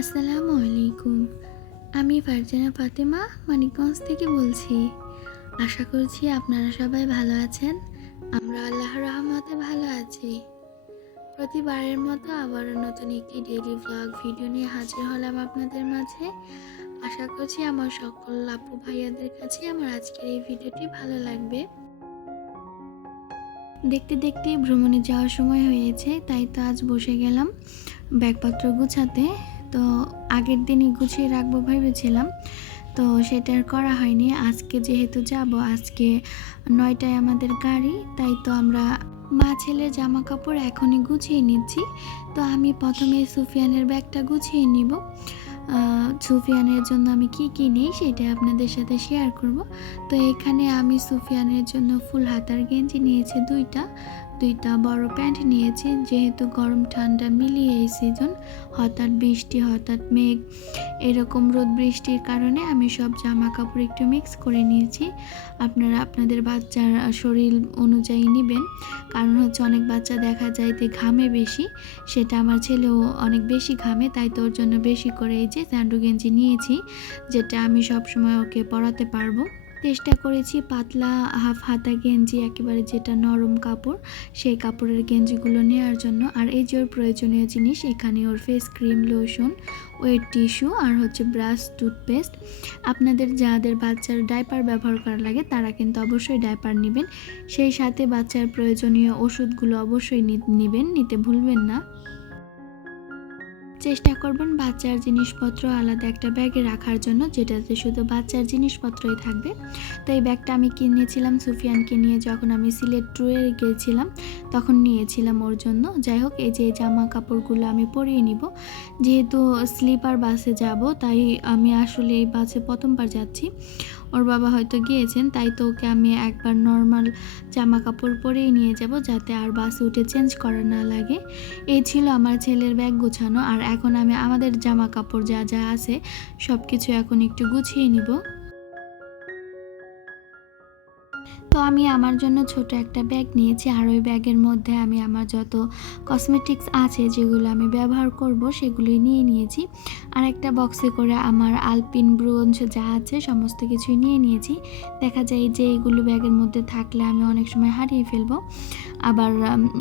আসসালামু আলাইকুম আমি ফারজানা ফাতেমা, মানিকগঞ্জ থেকে বলছি। আশা করছি আপনারা সবাই ভালো আছেন। আমরা আল্লাহ রহমতে ভালো আছি। প্রতিবারের মতো আবারও নতুন একটি ডেইলি ব্লগ ভিডিও নিয়ে হাজির হলাম আপনাদের মাঝে। আশা করছি আমার সকল আপু ভাইয়াদের কাছে আমার আজকের এই ভিডিওটি ভালো লাগবে। দেখতে দেখতে ভ্রমণে যাওয়ার সময় হয়েছে, তাই তো আজ বসে গেলাম ব্যাগপত্র গুছাতে। তো আগের দিনই গুছিয়ে রাখব ভেবেছিলাম। তো সেটা আর করা হয়নি। আজকে যেহেতু যাব, আজকে নয়টায় আমাদের গাড়ি, তাই তো আমরা মা ছেলের জামা কাপড় এখনই গুছিয়ে নিচ্ছি। তো আমি প্রথমে সুফিয়ানের ব্যাগটা গুছিয়ে নিব। সুফিয়ানের জন্য আমি কি কি নিই সেটা আপনাদের সাথে শেয়ার করব। তো এখানে আমি সুফিয়ানের জন্য ফুল হাতার গেঞ্জি নিয়েছি দুইটা। দুইটা বড় প্যান্ট নিয়েছি, যেহেতু গরম ঠান্ডা মিলিয়ে এই সিজন হঠাৎ বৃষ্টি, হঠাৎ মেঘ, এরকম রোদ বৃষ্টির কারণে আমি সব জামা কাপড় একটু মিক্স করে নিয়েছি। আপনারা আপনাদের বাচ্চার শরীর অনুযায়ী নেবেন, কারণ হচ্ছে অনেক বাচ্চা দেখা যায় যে ঘামে বেশি, সেটা আমার ছেলেও অনেক বেশি ঘামে, তাই তোর জন্য বেশি করে এই যে স্যান্ডু গেঞ্জি নিয়েছি, যেটা আমি সব সময় ওকে পরাতে পারব। চেষ্টা করেছি পাতলা হাফ হাতা গেঞ্জি, একেবারে যেটা নরম কাপড়, সেই কাপড়ের গেঞ্জিগুলো নেওয়ার জন্য। আর এই যে ওর প্রয়োজনীয় জিনিস, এখানে ওর face cream lotion wet tissue আর হচ্ছে ব্রাশ টুথপেস্ট আপনাদের যাদের বাচ্চার ডাইপার ব্যবহার করা লাগে, তারা কিন্তু অবশ্যই ডাইপার নেবেন। সেই সাথে বাচ্চার প্রয়োজনীয় ওষুধগুলো অবশ্যই নেবেন, নিতে ভুলবেন না। চেষ্টা করবেন বাচ্চার জিনিসপত্র আলাদা একটা ব্যাগে রাখার জন্য, যেটাতে শুধু বাচ্চার জিনিসপত্রই থাকবে। তো এই ব্যাগটা আমি কিনেছিলাম সুফিয়ানকে নিয়ে যখন আমি সিলেট ট্যুরে গিয়েছিলাম তখন নিয়েছিলাম ওর জন্য। যাই হোক, এই যে জামা কাপড়গুলো আমি পরিয়ে নিব। যেহেতু স্লিপার বাসে যাব, তাই আমি আসলে এই বাসে প্রথমবার যাচ্ছি। ওর বাবা হয়তো গিয়েছেন, তাই তো ওকে আমি একবার নর্মাল জামা কাপড় পরেই নিয়ে যাব যাতে আর বাসে উঠে চেঞ্জ করা না লাগে। এই ছিল আমার ছেলের ব্যাগ গোছানো, আর এখন আমি আমাদের জামা কাপড় যা যা আছে সব কিছু এখন একটু গুছিয়ে নিব। তো আমি আমার জন্য ছোট একটা ব্যাগ নিয়েছি। আর ওই ব্যাগের মধ্যে আমি আমার যত কসমেটিক্স আছে, যেগুলো আমি ব্যবহার করব সেগুলি নিয়ে নিয়েছি। আর একটা বক্সে করে আমার আলপিন ব্রোঞ্জ যা আছে, সমস্ত কিছুই নিয়ে নিয়েছি। দেখা যায় যে এগুলো ব্যাগের মধ্যে থাকলে আমি অনেক সময় হারিয়ে ফেলব। আবার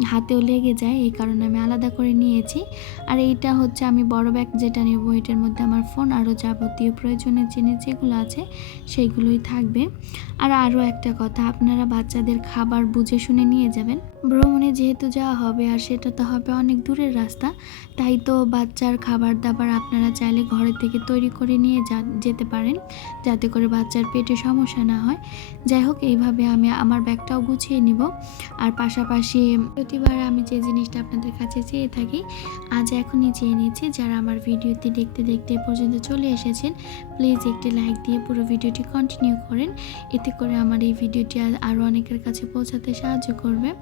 হাতেও লেগে যায়, এই কারণে আমি আলাদা করে নিয়েছি। আর এইটা হচ্ছে আমি বড় ব্যাগ যেটা নেব, এটার মধ্যে আমার ফোন আরও যাবতীয় প্রয়োজনীয় জিনিস যেগুলো আছে, সেইগুলোই থাকবে। আর আরও একটা কথা, আপনারা বাচ্চাদের খাবার বুঝে শুনে নিয়ে যাবেন। ভ্রমণে যেহেতু যাওয়া হবে আর সেটা তো হবে অনেক দূরের রাস্তা, তাই তো বাচ্চার খাবার দাবার আপনারা চাইলে ঘরে থেকে তৈরি করে নিয়ে যেতে পারেন, যাতে করে বাচ্চার পেটে সমস্যা না হয়। যাই হোক, এইভাবে আমি আমার ব্যাগটাও গুছিয়ে নিব। আর পাশাপাশি প্রতিবার আমি যে জিনিসটা আপনাদের কাছে চেয়ে থাকি, আজ এখনই চেয়ে নিয়েছি। যারা আমার ভিডিওটি দেখতে দেখতে পর্যন্ত চলে এসেছেন, প্লিজ একটি লাইক দিয়ে পুরো ভিডিওটি কন্টিনিউ করেন। এতে করে আমার এই ভিডিওটি আর- আরও অনেকের কাছে পৌঁছাতে সাহায্য করবে।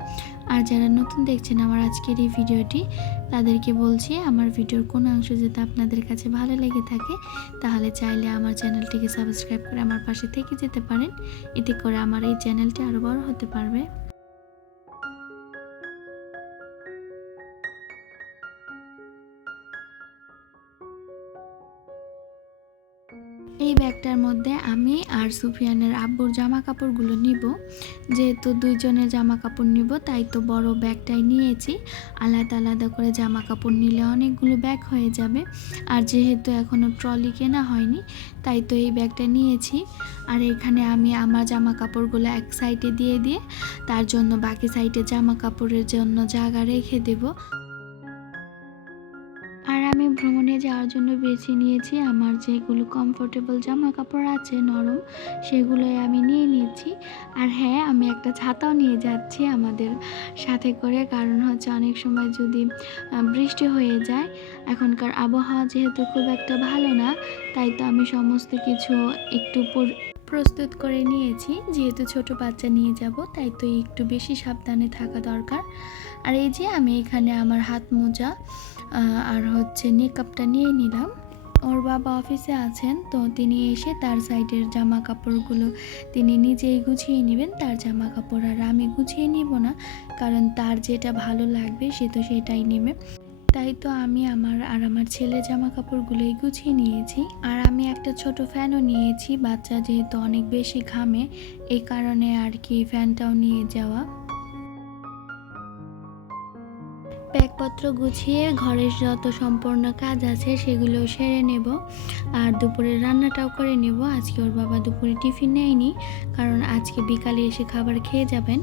আর যারা নতুন দেখছেন আমার আজকের এই ভিডিওটি, তাদেরকে বলছি আমার ভিডিওর কোনো অংশ যদি আপনাদের কাছে ভালো লেগে থাকে, তাহলে চাইলে আমার চ্যানেলটিকে সাবস্ক্রাইব করে আমার পাশে থেকে যেতে পারেন। এতে করে আমার এই চ্যানেলটি আরও বড় হতে পারবে। এই ব্যাগটার মধ্যে আমি আর সুফিয়ানের আব্বুর জামা কাপড়গুলো নিব। যেহেতু দুইজনের জামা কাপড় নিব, তাই তো বড় ব্যাগটাই নিয়েছি। আলাদা আলাদা করে জামা কাপড় নিলে অনেকগুলো ব্যাগ হয়ে যাবে। আর যেহেতু এখনও ট্রলি কেনা হয়নি, তাই তো এই ব্যাগটা নিয়েছি। আর এখানে আমি আমার জামা কাপড়গুলো এক সাইডে দিয়ে দিয়ে, তার জন্য বাকি সাইডে জামা কাপড়ের জন্য জায়গা রেখে দেব। ভ্রমণে যাওয়ার জন্য বেছে নিয়েছি। আমার যেগুলো কমফোর্টেবল জামা কাপড় আছে, নরম, সেগুলোই আমি নিয়ে নিয়েছি আর হ্যাঁ আমি একটা ছাতাও নিয়ে যাচ্ছি আমাদের সাথে করে। কারণ হচ্ছে অনেক সময় যদি বৃষ্টি হয়ে যায়, এখনকার আবহাওয়া যেহেতু খুব একটা ভালো না, তাই তো আমি সমস্ত কিছু একটু প্রস্তুত করে নিয়েছি। যেহেতু ছোট বাচ্চা নিয়ে যাব, তাই তো একটু বেশি সাবধানে থাকা দরকার। আর এই যে আমি এখানে আমার হাত মোজা আর হচ্ছে মেকআপটা নিয়ে নিলাম। ওর বাবা অফিসে আছেন, তো তিনি এসে তার সাইডের জামা কাপড়গুলো তিনি নিজেই গুছিয়ে নেবেন, তার জামা কাপড় আর আমি গুছিয়ে নিব না, কারণ তার যেটা ভালো লাগবে সে তো সেটাই নেবে। তাই তো আমি আমার আর আমার ছেলে জামা কাপড়গুলোই গুছিয়ে নিয়েছি। আর আমি একটা ছোট ফ্যানও নিয়েছি, বাচ্চা যেহেতু অনেক বেশি ঘামে, এই কারণে আর কি ফ্যানটাও নিয়ে যাওয়া। ব্যাগপত্র গুছিয়ে ঘরের যত সম্পূর্ণ কাজ আছে সেগুলো সেরে নেব। আর দুপুরে রান্নাটাও করে নেব। আজকে ওর বাবা দুপুরে টিফিন নেয়নি, কারণ আজকে বিকালে এসে খাবার খেয়ে যাবেন।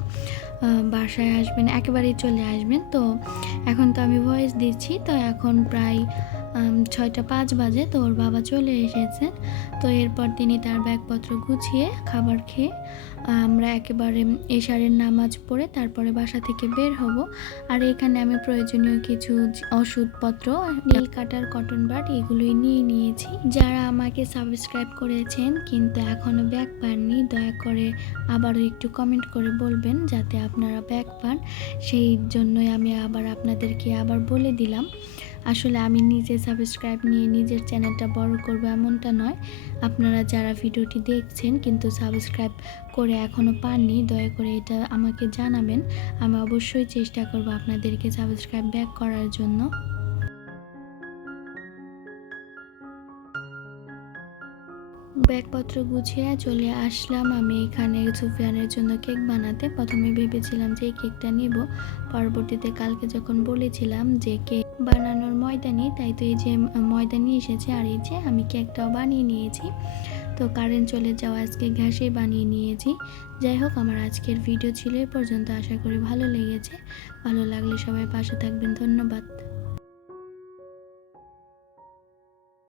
বাসায় আসবেন, একেবারেই চলে আসবেন। তো এখন তো আমি ভয়েস দিচ্ছি। তো এখন প্রায় ছয়টা পাঁচ বাজে। তো ওর বাবা চলে এসেছেন। তো এরপর তিনি তার ব্যাগপত্র গুছিয়ে খাবার খেয়ে আমরা একেবারে এশারের নামাজ পড়ে তারপরে বাসা থেকে বের হব। আর এখানে আমি প্রয়োজনীয় কিছু ওষুধপত্র, নীল কাটার কটন বাট এগুলোই নিয়ে নিয়েছি। যারা আমাকে সাবস্ক্রাইব করেছেন কিন্তু এখনও ব্যাগ পাননি, দয়া করে আবারও একটু কমেন্ট করে বলবেন যাতে আপনারা ব্যাগ পান। সেই জন্যই আমি আবার আপনাদেরকে আবার বলে দিলাম, আসলে আমি নিজে সাবস্ক্রাইব নিয়ে নিজের চ্যানেলটা বড় করব এমনটা নয়। আপনারা যারা ভিডিওটি দেখছেন কিন্তু সাবস্ক্রাইব করে এখনও পাননি, দয়া করে এটা আমাকে জানাবেন। আমি অবশ্যই চেষ্টা করব আপনাদেরকে সাবস্ক্রাইব ব্যাক করার জন্য। ব্যাগপত্র গুছিয়ে চলে আসলাম। আমি এখানে সুফিয়ানের জন্য কেক বানাতে। প্রথমে ভেবেছিলাম যে কেকটা নিব। পরবর্তীতে কালকে যখন বলেছিলাম যে কেক বানানোর ময়দা নেই তাই তো এই যে ময়দা নিয়ে এসেছে, আর এই যে আমি কেকটাও বানিয়ে নিয়েছি। তো কারেন্ট চলে যাওয়া আজকে ঘাসে বানিয়ে নিয়েছি। যাই হোক, আমার আজকের ভিডিও ছিল এ পর্যন্ত। আশা করি ভালো লেগেছে। ভালো লাগলে সবাই পাশে থাকবেন। ধন্যবাদ।